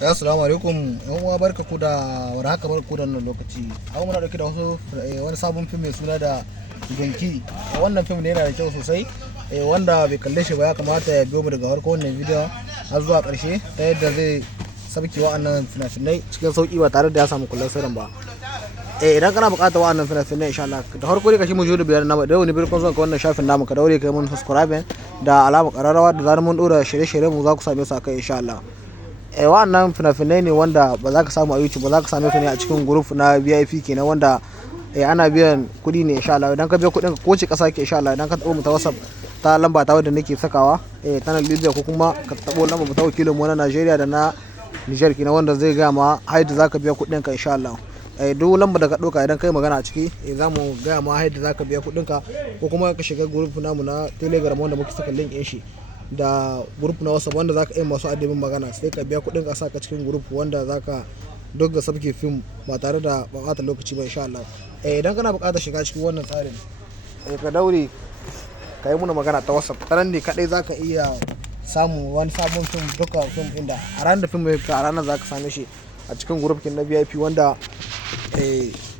Assalamu alaikum yan uwa, barka ku da warhaka, barka ku da wannan lokaci. An muna dauke da wasu wani sabon fim mai suna da Gonki. Wannan fim ne yana da kyau sosai, wanda bai kalle shi ba ya kamata ya biyo mu daga farko wannan bidiyon har zuwa karshe ta yadda zai sabke wa'annan fina-finai cikin sauki ba tare da ya samu kullun sirrin ba. Idan kana buƙatar wa'annan fina-finai insha Allah da farko dai ka shi mu da biyar nama da wani birkon zuwa wannan shafin namu ka daure kai mun subscribe da alamar ƙararrawa da zarar mun dora shirye-shiryen mu za ku same su a kai insha Allah. Wa'annan fina-finai ne wanda ba za ka samu a YouTube ba, za ka same su ne a cikin group na VIP kenan wanda ana biyan kuɗi ne insha Allah. Idan ka biya kuɗin ka ko ce ƙasa ke insha Allah, idan ka taɓo mu ta WhatsApp ta lamba ta wadda nake sakawa ta nan Libya, ko kuma ka taɓo lamba mu ta wakilin mu na Najeriya da na Niger kenan wanda zai gaya ma haida za ka biya kuɗin ka insha Allah. Duk lamba da ka ɗauka idan kai magana a ciki za mu gaya ma haida za ka biya kuɗin ka, ko kuma ka shiga group namu na Telegram wanda muke saka link ɗin shi da group na WhatsApp wanda zaka yi masu adabin magana, sai ka biya kuɗin ka saka cikin group wanda zaka dogga sabke fim ba tare da ɓata lokaci ba insha Allah. Idan kana buƙatar shiga cikin wannan tsarin ka daure ka yi muna magana ta WhatsApp, ta nan ne kaɗai zaka iya samun wani sabon fim, duka fim inda a ranar da fim mai fita a ranar zaka same shi a cikin group na VIP wanda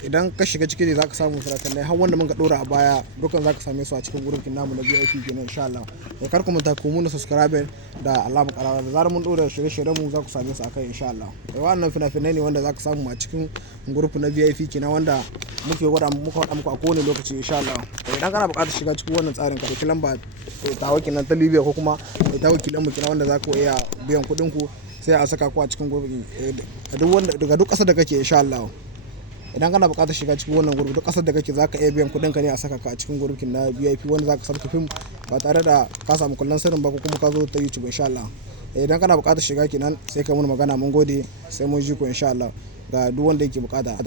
idan ka shiga ciki ne zaka samu fina-finai har wanda muka dora a baya dukan zaka same su a cikin gurbin namu na VIP kenan insha Allah. Kar ku manta ku muna subscribe da alamar ƙararrawa da zarar mun dora shirye-shiryen mu za ku same su akai insha Allah. Wannan fina-finai ne wanda zaka samu a cikin group na VIP kenan wanda muka wada muku a kowane lokaci insha Allah. Idan kana buƙatar shiga cikin wannan tsarin ka dauki lamba ta wakilan ta Libya ko kuma ta wakilan mu kenan wanda za ku iya biyan kuɗin ku sai a saka ku a cikin gurbin daga duk ƙasar da kake insha Allah. Idan kana buƙatar shiga cikin wannan gurbi duk ƙasar da kake zaka iya biyan kuɗin ka ne a saka ka a cikin gurbin na VIP wanda zaka sarki fim ba tare da ka samu kullun sirrin ba ko kuma ka zo ta YouTube insha Allah. Idan kana buƙatar shiga kenan sai ka mun magana, mun gode, sai mun ji ku insha Allah ga duk wanda yake buƙata.